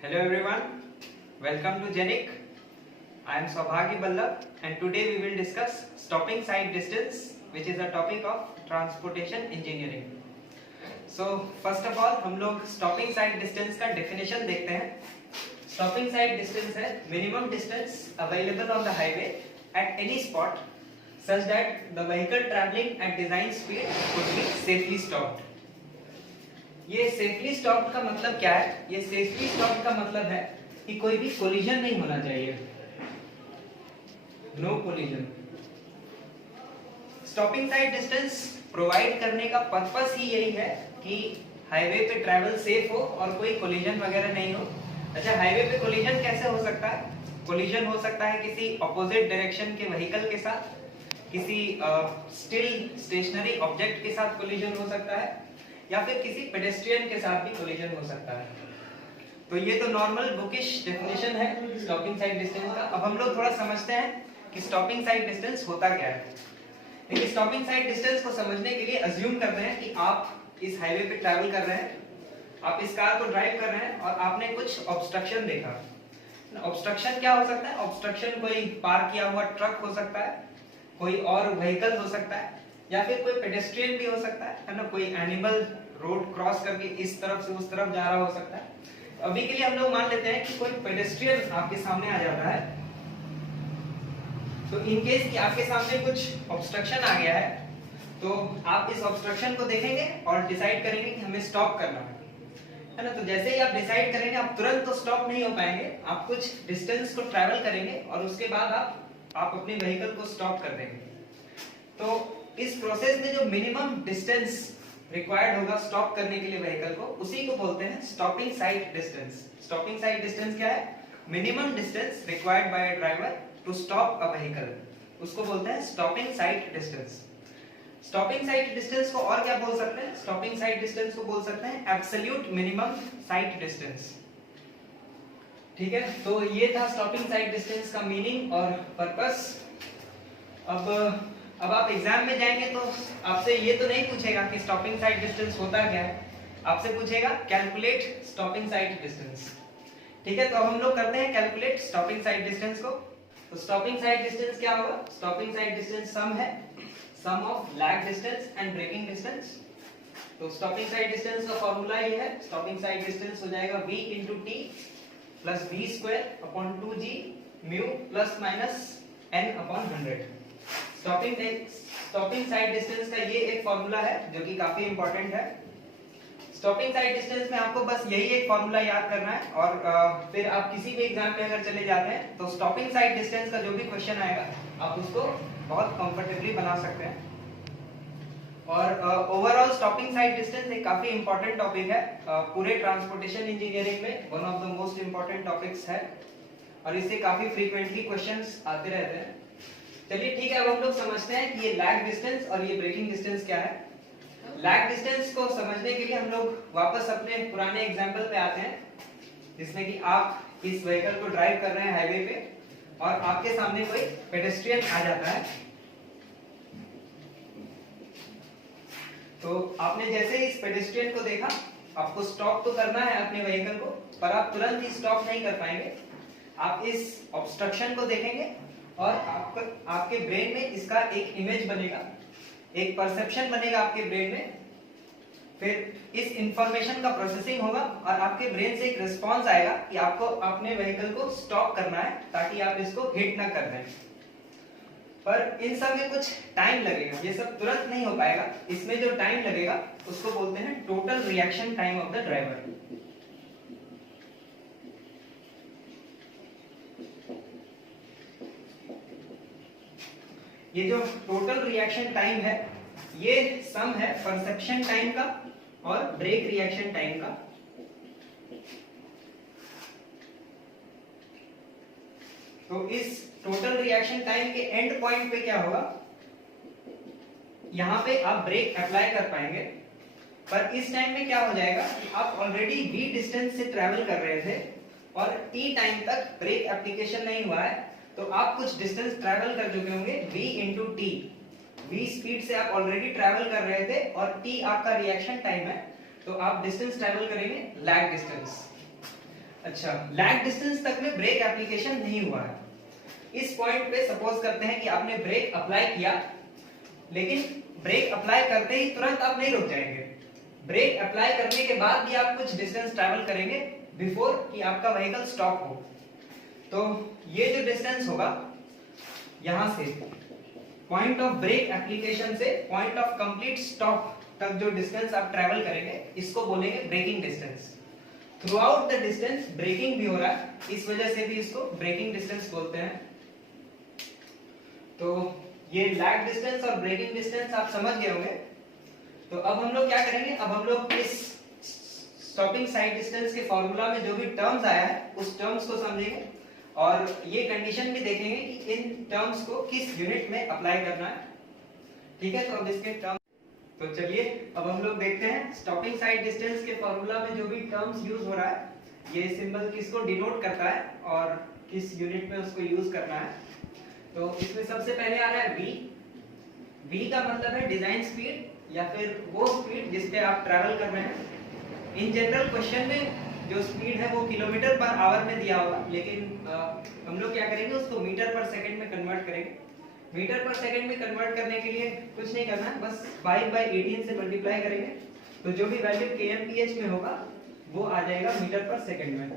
Hello everyone, welcome to GENIC. I am Saubhagya Ballabh and today we will discuss stopping site distance, which is a topic of transportation engineering. So first of all हम लोग stopping site distance का definition देखते हैं. Stopping site distance है minimum distance available on the highway at any spot such that the vehicle traveling at design speed could be safely stopped. ये safely stop का मतलब क्या है? ये सेफली स्टॉप का मतलब है कि कोई भी कोलिजन नहीं होना चाहिए, no collision. Stopping sight distance provide करने का पर्पस ही यही है कि हाईवे पे ट्रैवल सेफ हो और कोई कोलिजन वगैरह नहीं हो. अच्छा, हाईवे पे कोलिजन कैसे हो सकता है? कोलिजन हो सकता है किसी ऑपोजिट डायरेक्शन के व्हीकल के साथ, किसी स्टिल स्टेशनरी ऑब्जेक्ट के साथ कोलिजन हो सकता है, या फिर किसी पेडेस्ट्रियन के साथ भी कोलिजन हो सकता है. तो ये तो नॉर्मल बुकिश डेफिनेशन है स्टॉपिंग साइड डिस्टेंस का. अब हम लोग थोड़ा समझते हैं कि स्टॉपिंग साइड डिस्टेंस होता क्या है. देखिए, स्टॉपिंग साइड डिस्टेंस को समझने के लिए अज्यूम करते हैं कि आप इस हाईवे पे ट्रैवल कर रहे हैं, आप इस कार को ड्राइव कर रहे हैं और आपने कुछ ऑब्स्ट्रक्शन देखा. ऑब्स्ट्रक्शन क्या हो सकता है? ऑब्स्ट्रक्शन कोई पार्क किया हुआ ट्रक हो सकता है, कोई और व्हीकल हो सकता है, या फिर कोई पेडेस्ट्रियन भी हो सकता है ना, कोई एनिमल रोड क्रॉस करके इस तरफ से उस तरफ जा रहा हो सकता है. अभी के लिए हम लोग मान लेते हैं कि कोई पेडेस्ट्रियन आपके सामने आ जाता है. तो इन केस कि आपके सामने कुछ ऑब्स्ट्रक्शन आ गया है, तो आप इस ऑब्स्ट्रक्शन को देखेंगे और डिसाइड करेंगे कि हमें स्टॉप करना है ना. तो जैसे ही आप डिसाइड करेंगे, आप तुरंत तो स्टॉप नहीं हो पाएंगे, आप कुछ डिस्टेंस को ट्रैवल करेंगे और उसके बाद आप अपने व्हीकल को स्टॉप कर देंगे. तो इस प्रोसेस में जो मिनिमम डिस्टेंस रिक्वायर्ड होगा स्टॉप करने के लिए व्हीकल को, उसी को बोलते हैं stopping sight distance. Stopping sight distance क्या है? Minimum distance required by a driver to stop a vehicle, उसको बोलते हैं stopping sight distance. Stopping sight distance को और क्या बोल सकते हैं? स्टॉपिंग साइट डिस्टेंस को बोल सकते हैं एब्सोल्यूट मिनिमम साइट डिस्टेंस. ठीक है, तो ये था स्टॉपिंग साइट डिस्टेंस का मीनिंग और पर्पस. अब आप एग्जाम में जाएंगे तो आपसे ये तो नहीं पूछेगा कि स्टॉपिंग साइट डिस्टेंस होता क्या है, आपसे पूछेगा कैलकुलेट स्टॉपिंग साइट डिस्टेंस. ठीक है, तो हम लोग करते हैं कैलकुलेट स्टॉपिंग साइट डिस्टेंस को. तो स्टॉपिंग साइट डिस्टेंस क्या होगा? स्टॉपिंग साइट डिस्टेंस सम है, sum of lag distance and braking distance. तो स्टॉपिंग साइट डिस्टेंस का फॉर्मूला ये है, स्टॉपिंग साइट डिस्टेंस हो जाएगा v * t + v² / 2g mu ± n/100. Stopping sight distance का ये एक फॉर्मूला है जो कि काफी इंपॉर्टेंट है. स्टॉपिंग साइड डिस्टेंस में आपको बस यही एक फॉर्मूला याद करना है और फिर आप किसी भी एग्जाम में अगर चले जाते हैं तो स्टॉपिंग साइड डिस्टेंस का जो भी क्वेश्चन आएगा आप उसको बहुत कंफर्टेबली बना सकते हैं. और ओवरऑल स्टॉपिंग साइड डिस्टेंस एक काफी इंपॉर्टेंट टॉपिक है, पूरे ट्रांसपोर्टेशन इंजीनियरिंग में one of the most important topics है और इससे काफी फ्रीक्वेंटली क्वेश्चंस आते रहते हैं. चलिए ठीक है, अब हम लोग समझते हैं कि ये लैग डिस्टेंस और ये ब्रेकिंग डिस्टेंस क्या है. लैग डिस्टेंस को समझने के लिए हम लोग वापस अपने पुराने एग्जांपल पे आते हैं, जिसमें कि आप इस व्हीकल को ड्राइव कर रहे हैं हाईवे पे और आपके सामने कोई पेडेस्ट्रियन आ जाता है. तो आपने जैसे ही इस पेडेस्ट्रियन को देखा, आपको स्टॉप तो करना है अपने व्हीकल को, पर आप तुरंत ही स्टॉप नहीं कर पाएंगे. आप इस ऑब्स्ट्रक्शन को देखेंगे और आपके ब्रेन में इसका एक इमेज बनेगा, एक परसेप्शन बनेगा आपके ब्रेन में. फिर इस इंफॉर्मेशन का प्रोसेसिंग होगा और आपके ब्रेन से एक रिस्पांस आएगा कि आपको अपने व्हीकल को स्टॉप करना है ताकि आप इसको हिट ना कर दें. पर इन सब में कुछ टाइम लगेगा, ये सब तुरंत नहीं हो पाएगा. इसमें जो टाइम लगेगा उसको बोलते हैं total reaction time of the driver. ये जो टोटल रिएक्शन टाइम है ये सम है परसेप्शन टाइम का और ब्रेक रिएक्शन टाइम का. तो इस टोटल रिएक्शन टाइम के एंड पॉइंट पे क्या होगा, यहां पे आप ब्रेक अप्लाई कर पाएंगे. पर इस टाइम में क्या हो जाएगा कि आप ऑलरेडी v डिस्टेंस से ट्रैवल कर रहे थे और t टाइम तक ब्रेक एप्लीकेशन नहीं हुआ है, तो आप कुछ डिस्टेंस ट्रैवल कर चुके होंगे v * t. v स्पीड से आप ऑलरेडी ट्रैवल कर रहे थे और t आपका रिएक्शन टाइम है, तो आप डिस्टेंस ट्रैवल करेंगे लैग डिस्टेंस. अच्छा, लैग डिस्टेंस तक में ब्रेक एप्लीकेशन नहीं हुआ है। इस पॉइंट पे सपोज करते हैं कि आपने ब्रेक अप्लाई किया, लेकिन ब्रेक अप्लाई करते ही तुरंत आप नहीं रुक जाएंगे। ब्रेक अप्लाई करने के बाद भी आप कुछ डिस्टेंस ट्रैवल करेंगे बिफोर कि आपका व्हीकल स्टॉप हो। तो ये जो डिस्टेंस होगा यहां से पॉइंट ऑफ ब्रेक एप्लीकेशन से पॉइंट ऑफ कंप्लीट स्टॉप तक जो डिस्टेंस आप ट्रैवल करेंगे इसको बोलेंगे braking distance. Throughout the distance braking भी हो रहा है, इस वजह से भी इसको ब्रेकिंग डिस्टेंस बोलते हैं। तो ये लैग डिस्टेंस और ब्रेकिंग डिस्टेंस आप समझ गए होंगे। तो अब हम लोग क्या करेंगे, अब हम लोग इस स्टॉपिंग साइड डिस्टेंस के फॉर्मूला में जो भी टर्म्स आया है उस टर्म्स को समझेंगे और ये कंडीशन भी देखेंगे कि इन टर्म्स को किस यूनिट में अप्लाई करना है। ठीक है, तो अब इसके टर्म, तो चलिए अब हम लोग देखते हैं स्टॉपिंग साइड डिस्टेंस के फॉर्मूला में जो भी टर्म्स यूज हो रहा है ये सिंबल किसको डिनोट करता है और किस यूनिट में उसको यूज करना है। तो इसमें सबसे पहले आ रहा है v। v का मतलब है डिजाइन स्पीड या फिर वो स्पीड जिस पे आप ट्रैवल कर रहे हैं। इन जनरल क्वेश्चन में जो स्पीड है वो किलोमीटर पर आवर में दिया होगा, लेकिन हम लोग क्या करेंगे उसको मीटर पर सेकंड में कन्वर्ट करेंगे। मीटर पर सेकंड में कन्वर्ट करने के लिए कुछ नहीं करना है, बस 5/18 से मल्टीप्लाई करेंगे तो जो भी वैल्यू kmph में होगा वो आ जाएगा मीटर पर सेकंड में।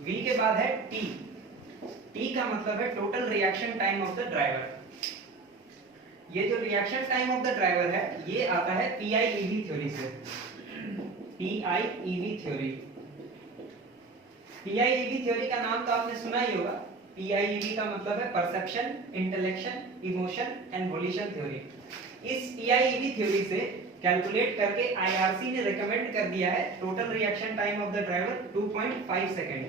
v के बाद है t। t का मतलब है total reaction time of the driver. ये जो reaction time of the driver है ये आता है PIEV थ्योरी से। PIEV थ्योरी, PIEV थ्योरी का नाम तो आपने सुना ही होगा। PIEV का मतलब है perception, intellection, emotion and volition theory. इस PIEV थ्योरी से कैलकुलेट करके IRC ने रिकमेंड कर दिया है total reaction time of the driver 2.5 second.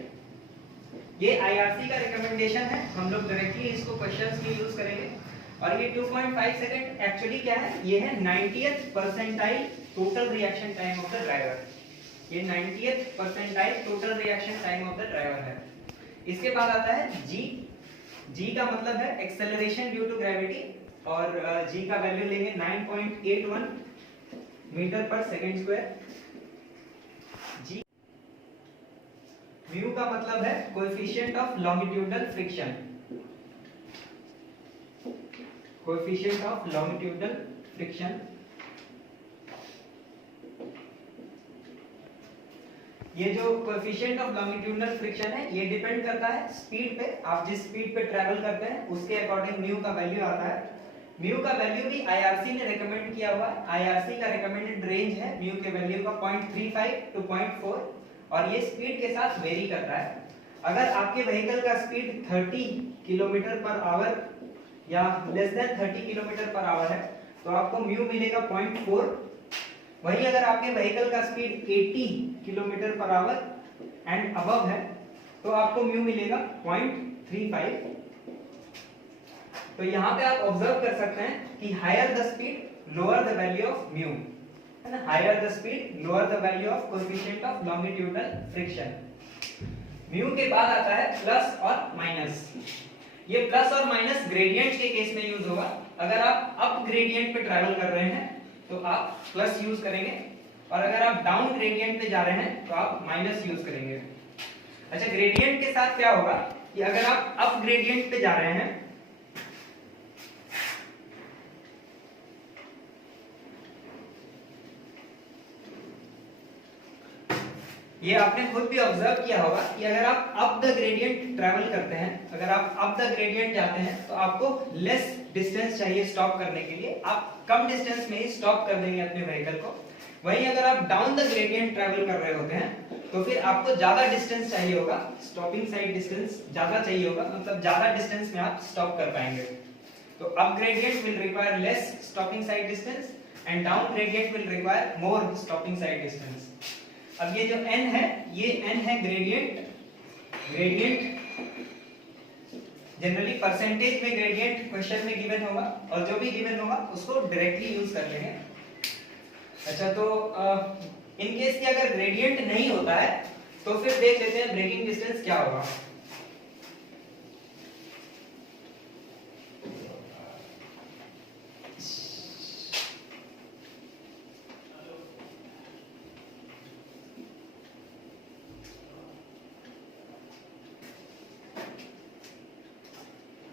ये IRC का रिकमेंडेशन है, हम लोग डायरेक्टली इसको क्वेश्चंस में यूज करेंगे। और ये 2.5 सेकंड एक्चुअली क्या है, ये है 90th percentile total reaction time of the driver. ये 90th percentile total reaction time of the driver है। इसके बाद आता है g। g का मतलब है एक्सेलरेशन ड्यू टू ग्रेविटी और g का वैल्यू लेंगे 9.81 मीटर पर सेकंड स्क्वायर। g म्यू का मतलब है coefficient of longitudinal friction. Coefficient of longitudinal friction, ये जो कोएफिशिएंट ऑफ लॉन्गिट्यूडनल फ्रिक्शन है ये डिपेंड करता है स्पीड पे। आप जिस स्पीड पे ट्रैवल करते हैं उसके अकॉर्डिंग म्यू का वैल्यू आता है। म्यू का वैल्यू भी IRC ने रिकमेंड किया हुआ है। IRC का रिकमेंडेड रेंज है म्यू के वैल्यू का 0.35 to 0.4 और ये स्पीड के साथ वेरी करता है। अगर आपके व्हीकल का स्पीड 30 किलोमीटर पर आवर या less than 30 kilometre per hour है तो आपको म्यू मिलेगा 0.4। वहीं अगर आपके व्हीकल का speed 80 kilometre per hour and above है तो आपको म्यू मिलेगा 0.35। तो यहाँ पे आप ऑब्जर्व कर सकते हैं कि higher the speed lower the value of mu, है ना। Higher the speed lower the value of coefficient of longitudinal friction. Mu के बाद आता है प्लस और माइनस। ये प्लस और माइनस ग्रेडियंट के केस में यूज होगा। अगर आप अप ग्रेडियंट पे ट्रैवल कर रहे हैं तो आप प्लस यूज करेंगे और अगर आप डाउन ग्रेडियंट पे जा रहे हैं तो आप माइनस यूज करेंगे। अच्छा, ग्रेडियंट के साथ क्या होगा कि अगर आप अप ग्रेडियंट पे जा रहे हैं ये आपने खुद भी ऑब्जर्व किया होगा कि अगर आप अप द ग्रेडियंट ट्रैवल करते हैं, अगर आप अप द ग्रेडियंट जाते हैं तो आपको लेस डिस्टेंस चाहिए स्टॉप करने के लिए, आप कम डिस्टेंस में ही स्टॉप कर देंगे अपने व्हीकल को। वहीं अगर आप डाउन द ग्रेडियंट ट्रैवल कर रहे होते हैं तो फिर आपको ज्यादा डिस्टेंस चाहिए होगा, स्टॉपिंग साइड डिस्टेंस ज्यादा चाहिए होगा, मतलब ज्यादा डिस्टेंस में आप स्टॉप कर पाएंगे। तो up gradient will require less stopping sight distance and down gradient will require more stopping sight distance. अब ये जो n है ये n है ग्रेडियंट। ग्रेडियंट जनरली परसेंटेज में ग्रेडियंट क्वेश्चन में गिवन होगा और जो भी गिवन होगा उसको डायरेक्टली यूज कर लेंगे। अच्छा, तो इन केस की अगर ग्रेडियंट नहीं होता है तो फिर देख लेते हैं ब्रेकिंग डिस्टेंस क्या होगा।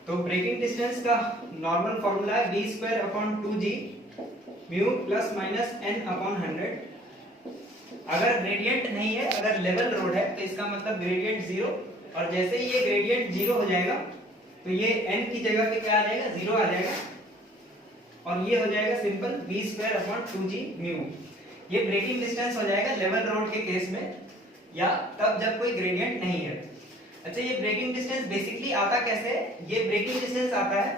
तो ब्रेकिंग डिस्टेंस का नॉर्मल फॉर्मूला है v square upon 2g mu plus minus n upon 100। अगर ग्रेडियंट नहीं है, अगर लेवल रोड है, तो इसका मतलब ग्रेडियंट जीरो, और जैसे ही ये ग्रेडियंट जीरो हो जाएगा तो ये n की जगह पे क्या आ जाएगा, जीरो आ जाएगा, और ये हो जाएगा simple v square upon 2g mu. ये ब्रेकिंग डिस्टेंस हो जाएगा लेवल रोड के केस में, या तब जब कोई ग्रेडियंट नहीं है। अच्छा, ये ब्रेकिंग डिस्टेंस बेसिकली आता कैसे है? ये ब्रेकिंग डिस्टेंस आता है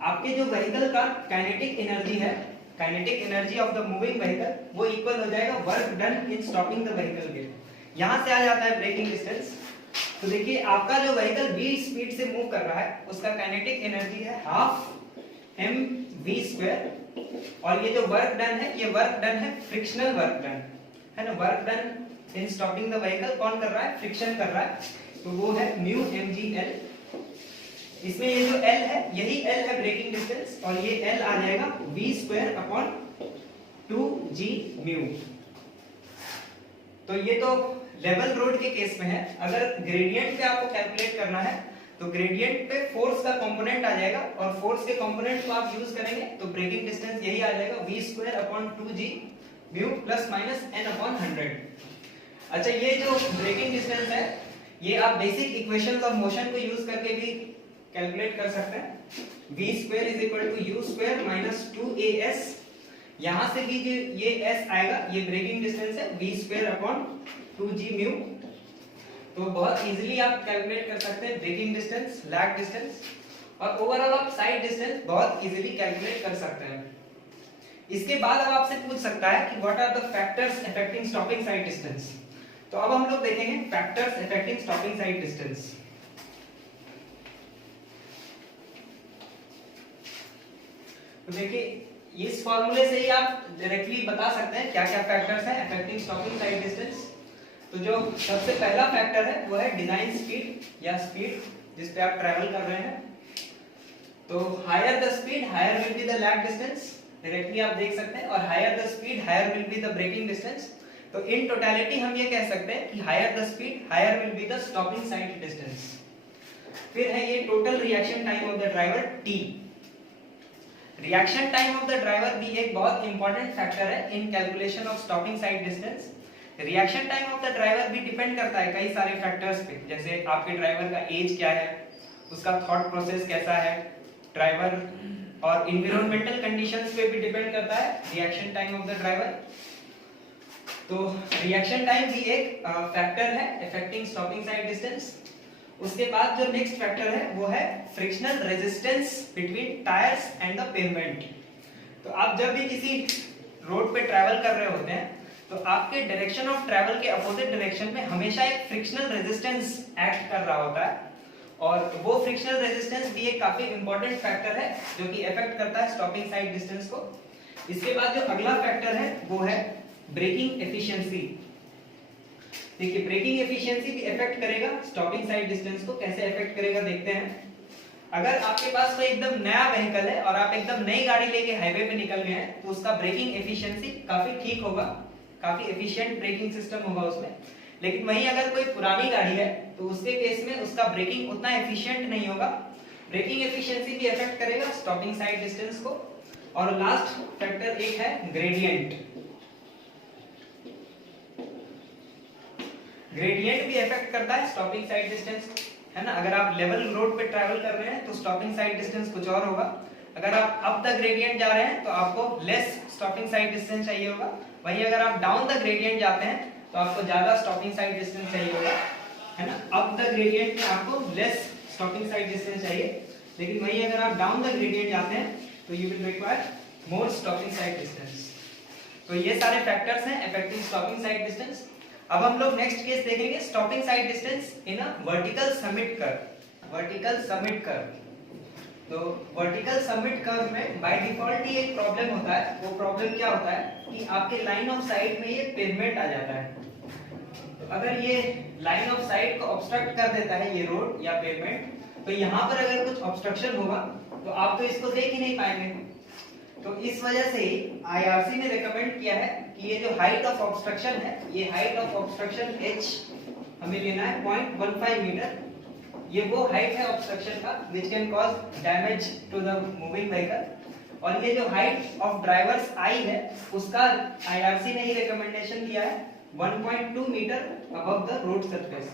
आपके जो व्हीकल का काइनेटिक एनर्जी है, kinetic energy of the moving vehicle, वो इक्वल हो जाएगा work done in stopping the vehicle के। यहां से आ जाता है ब्रेकिंग डिस्टेंस। तो देखिए, आपका जो व्हीकल v स्पीड से मूव कर रहा है, उसका काइनेटिक एनर्जी है हाफ mv स्क्वायर, और ये जो वर्क डन है, ये वर्क डन है फ्रिक्शनल वर्क डन, है ना। Work done in stopping the vehicle कौन कर रहा है? फ्रिक्शन कर रहा है, तो वो है म्यू mgl। इसमें ये जो l है, यही l है ब्रेकिंग डिस्टेंस, और ये l आ जाएगा v square upon 2g mu. तो ये तो लेवल रोड के केस में है। अगर ग्रेडियंट पे आपको कैलकुलेट करना है, तो ग्रेडियंट पे फोर्स का कंपोनेंट आ जाएगा, और फोर्स के कंपोनेंट को आप यूज करेंगे तो ब्रेकिंग डिस्टेंस यही आ जाएगा v square upon 2g mu plus minus n upon 100। अच्छा, ये जो ब्रेकिंग डिस्टेंस है, ये आप बेसिक इक्वेशंस ऑफ मोशन को यूज करके भी कैलकुलेट कर सकते हैं। v square is equal to u square minus 2as, यहां से भी ये s आएगा, ये ब्रेकिंग डिस्टेंस है v square upon 2g mu. तो बहुत इजीली आप कैलकुलेट कर सकते हैं ब्रेकिंग डिस्टेंस, लैग डिस्टेंस, और ओवरऑल आप साइड डिस्टेंस बहुत इजीली कैलकुलेट कर सकते हैं। इसके बाद अब आपसे पूछ सकता है कि what are the factors affecting stopping sight distance. तो अब हम लोग देखेंगे factors affecting stopping sight distance. तो देखिए, इस फॉर्मूले से ही आप डायरेक्टली बता सकते हैं क्या क्या फैक्टर्स हैं अफेक्टिंग स्टॉपिंग साइड डिस्टेंस। तो जो सबसे पहला फैक्टर है वो है डिजाइन स्पीड, या स्पीड जिस पे आप ट्रैवल कर रहे हैं। तो higher the speed higher will be the lag distance, directly आप देख सकते हैं, और higher the speed higher will be the braking distance. तो इन टोटलिटी हम ये कह सकते हैं कि higher the speed higher will be the stopping sight distance. फिर है ये total reaction time of the driver t। Reaction time of the driver भी एक बहुत इंपॉर्टेंट फैक्टर है in calculation of stopping sight distance. Reaction time of the driver भी depend करता है कई सारे फैक्टर्स पे, जैसे आपके ड्राइवर का एज क्या है, उसका थॉट प्रोसेस कैसा है, ड्राइवर और एनवायरमेंटल कंडीशंस पे भी डिपेंड करता है reaction time of the driver. तो रिएक्शन टाइम भी एक फैक्टर है अफेक्टिंग स्टॉपिंग साइड डिस्टेंस। उसके बाद जो नेक्स्ट फैक्टर है वो है frictional resistance between tyres and the pavement. तो आप जब भी किसी रोड पे ट्रैवल कर रहे होते हैं, तो आपके डायरेक्शन ऑफ ट्रैवल के अपोजिट डायरेक्शन में हमेशा एक फ्रिक्शनल रेजिस्टेंस एक्ट कर रहा होता है, और वो फ्रिक्शनल रेजिस्टेंस भी एक काफी इंपॉर्टेंट फैक्टर है जो कि अफेक्ट करता है स्टॉपिंग साइड डिस्टेंस को। इसके बाद जो अगला फैक्टर है वो है ब्रेकिंग एफिशिएंसी। देखिए, ब्रेकिंग एफिशिएंसी भी अफेक्ट करेगा स्टॉपिंग साइड डिस्टेंस को। कैसे अफेक्ट करेगा देखते हैं। अगर आपके पास कोई एकदम नया व्हीकल है और आप एकदम नई गाड़ी लेके हाईवे पे निकल गए हैं, तो उसका ब्रेकिंग एफिशिएंसी काफी ठीक होगा, काफी एफिशिएंट ब्रेकिंग सिस्टम होगा उसमें। लेकिन वहीं अगर कोई पुरानी गाड़ी है, तो उसके केस में उसका ब्रेकिंग उतना एफिशिएंट नहीं होगा। ब्रेकिंग एफिशिएंसी भी अफेक्ट करेगा स्टॉपिंग साइड डिस्टेंस को। और लास्ट फैक्टर एक है ग्रेडियंट। ग्रेडियंट भी अफेक्ट करता है स्टॉपिंग साइड डिस्टेंस, है ना। अगर आप लेवल रोड पे ट्रैवल कर रहे हैं तो स्टॉपिंग साइड डिस्टेंस कुछ और होगा। अगर आप अप द ग्रेडियंट जा रहे हैं तो आपको लेस स्टॉपिंग साइड डिस्टेंस चाहिए होगा। वहीं अगर आप डाउन द ग्रेडियंट जाते हैं तो आपको ज्यादा स्टॉपिंग साइड डिस्टेंस चाहिए होगा, है ना। अप द ग्रेडियंट में आपको लेस स्टॉपिंग साइड डिस्टेंस चाहिए, लेकिन वहीं अगर आप डाउन द ग्रेडियंट जाते हैं तो you will require more stopping sight distance. तो ये सारे फैक्टर्स हैं अफेक्टिंग स्टॉपिंग साइड डिस्टेंस। अब हम लोग नेक्स्ट केस देखेंगे stopping sight distance in a vertical summit curve. Vertical summit curve. तो वर्टिकल समिट कर्व में बाय डिफॉल्ट ही एक प्रॉब्लम होता है। वो प्रॉब्लम क्या होता है कि आपके लाइन ऑफ साइट में ये पेवमेंट आ जाता है। तो अगर ये लाइन ऑफ साइट को ऑब्स्ट्रक्ट कर देता है ये रोड या पेवमेंट, तो यहाँ पर अगर कुछ ऑब्स्ट्रक्शन होगा तो आप तो इसको देख ही नहीं पाएंगे। तो इस वजह से ही आईआरसी ने रेकमेंड किया है कि ये जो हाइट ऑफ ऑब्स्ट्रक्शन है, ये हाइट ऑफ ऑब्स्ट्रक्शन h हमें लेना है 0.15 मीटर। ये वो हाइट है ऑब्स्ट्रक्शन का which can cause damage to the moving vehicle, और ये जो हाइट ऑफ ड्राइवर्स आई है उसका आईआरसी ने ही रिकमेंडेशन दिया है 1.2 metre above the road surface.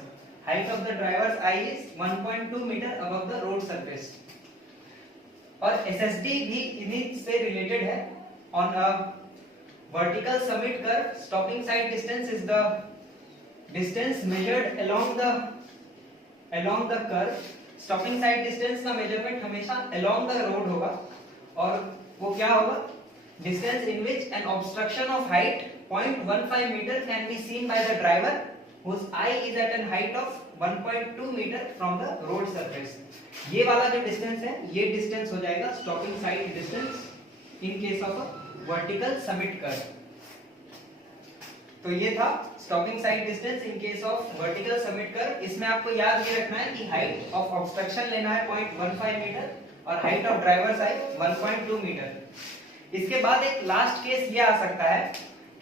Height of the driver's eye is 1.2 metre above the road surface. और एसएसडी भी इन्हीं से रिलेटेड है। On a vertical summit curve, stopping side distance is the distance measured along the curve। stopping side distance का measurement हमेशा along the road होगा, और वो क्या होगा, distance in which an obstruction of height 0.15 meter can be seen by the driver whose eye is at a height of 1.2 meter from the road surface। ये वाला जो distance है, ये distance हो जाएगा stopping side distance in case of a vertical summit curve. तो ये था stopping sight distance in case of vertical summit curve. इसमें आपको याद ये रखना है कि हाइट ऑफ ऑब्स्ट्रक्शन लेना है 0.15 मीटर और height of driver sight 1.2 metre. इसके बाद एक लास्ट केस ये आ सकता है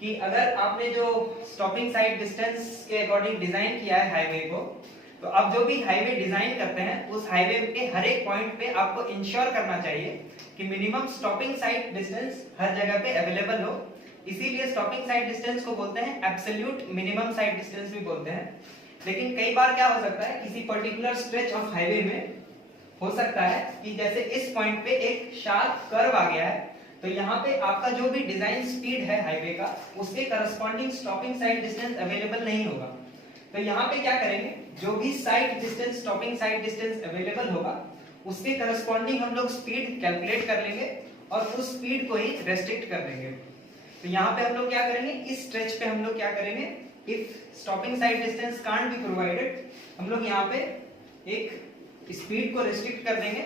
कि अगर आपने जो स्टॉपिंग साइड डिस्टेंस के अकॉर्डिंग डिजाइन किया है हाईवे को, तो आप जो भी हाईवे डिजाइन करते हैं उस हाईवे के हर एक पॉइंट पे आपको इंश्योर करना चाहिए कि मिनिमम स्टॉपिंग साइड डिस्टेंस हर जगह पे अवेलेबल हो। इसीलिए स्टॉपिंग साइड डिस्टेंस को बोलते हैं एब्सोल्यूट मिनिमम साइड डिस्टेंस भी बोलते हैं। लेकिन कई बार क्या हो सकता है, किसी पर्टिकुलर स्ट्रेच ऑफ हाईवे में हो सकता है कि जैसे इस पॉइंट पे एक शार्प कर्व आ गया है, तो यहाँ पे आपका जो भी डिजाइन स्पीड है हाईवे का उसके corresponding stopping sight distance available नहीं होगा। तो यहाँ पे क्या करेंगे, जो भी side distance stopping sight distance available होगा उसके करस्पॉन्डिंग हम लोग स्पीड कैलकुलेट कर लेंगे और उस स्पीड को ही रेस्ट्रिक्ट कर देंगे। तो यहाँ पे हम लोग क्या करेंगे, इस स्ट्रेच पे हम लोग क्या करेंगे, if stopping sight distance can't be provided, हम लोग यहाँ पे एक स्पीड को रेस्ट्रिक्ट कर देंगे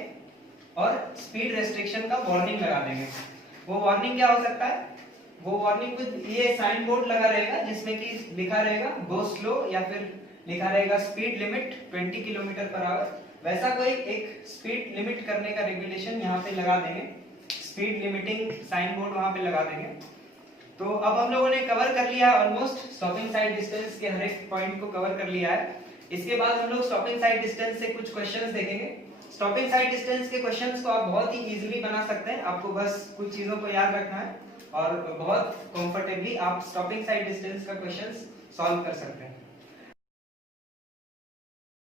और स्पीड रेस्ट्रिक्शन का वार्निंग लगा देंगे। वो वार्निंग क्या हो सकता है, वो वार्निंग कुछ ये साइन बोर्ड लगा रहेगा जिसमें कि लिखा रहेगा गो स्लो, या फिर लिखा रहेगा speed limit 20 kilometre per hour. वैसा कोई एक स्पीड लिमिट करने का रेगुलेशन यहाँ पे लगा देंगे, स्पीड लिमिटिंग साइन बोर्ड वहां पे लगा देंगे। तो अब हम लोगों ने कवर कर लिया ऑलमोस्ट स्टॉपिंग साइड डिस्टेंस के हर एक पॉइंट को कवर कर लिया है। इसके बाद हम लोग स्टॉपिंग साइड डिस्टेंस से कुछ क्वेश्चंस देखेंगे। स्टॉपिंग साइड डिस्टेंस के क्वेश्चंस को आप बहुत ही इजीली बना सकते हैं, आपको बस कुछ चीजों को याद रखना है और बहुत कंफर्टेबली आप स्टॉपिंग साइड डिस्टेंस का क्वेश्चंस सॉल्व कर सकते हैं।